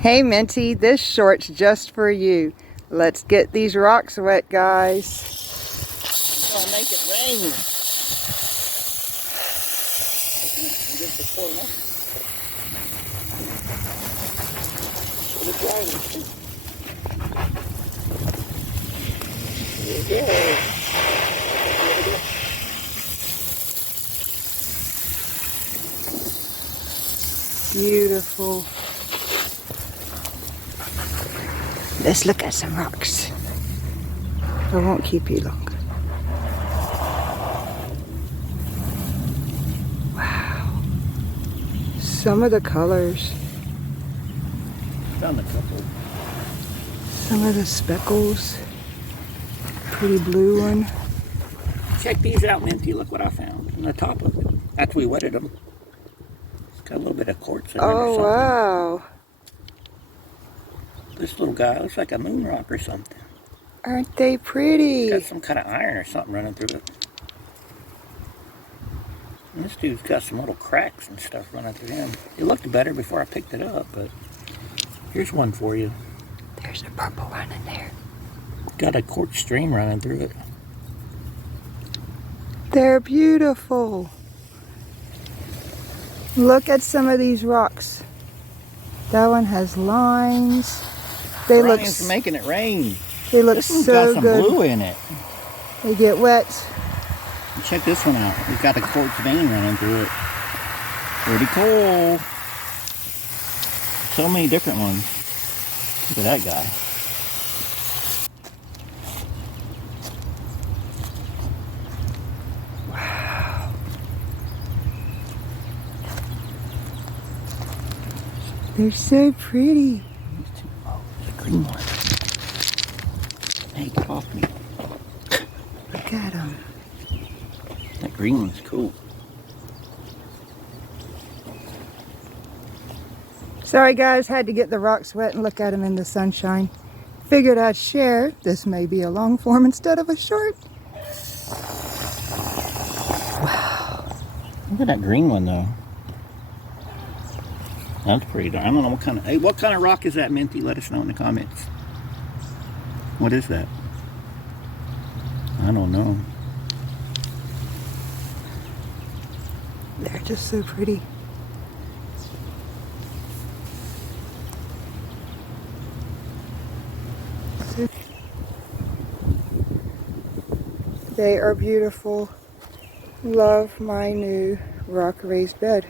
Hey Minty, this short's just for you. Let's get these rocks wet, guys. I'll make it rain. Beautiful. Let's look at some rocks. I won't keep you long. Wow. Some of the colors. Found a couple. Some of the speckles. Pretty blue one. Check these out, Minty. Look what I found on the top of it. After we wetted them. It's got a little bit of quartz in it or Oh, something. wow. This little guy looks like a moon rock or something. Aren't they pretty? It's got some kind of iron or something running through it. And this dude's got some little cracks and stuff running through him. It looked better before I picked it up, but here's one for you. There's a purple one in there. Got a quartz stream running through it. They're beautiful. Look at some of these rocks. That one has lines. They look. Ryan's making it rain. They look This one's so got some good. blue in it. They get wet. Check this one out. It's got a quartz vein running through it. Pretty cool. So many different ones. Look at that guy. Wow. They're so pretty. Oh, there's a green one. Hey, get off me. Look at them. That green one's cool. Sorry guys, had to get the rocks wet and look at them in the sunshine. Figured I'd share. This may be a long form instead of a short. Wow. Look at that green one though. That's pretty darn. I don't know what kind of. Hey, what kind of rock is that, Minty? Let us know in the comments. What is that? I don't know. They're just so pretty. They are beautiful. Love my new rock raised bed.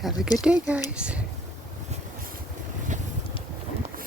Have a good day, guys.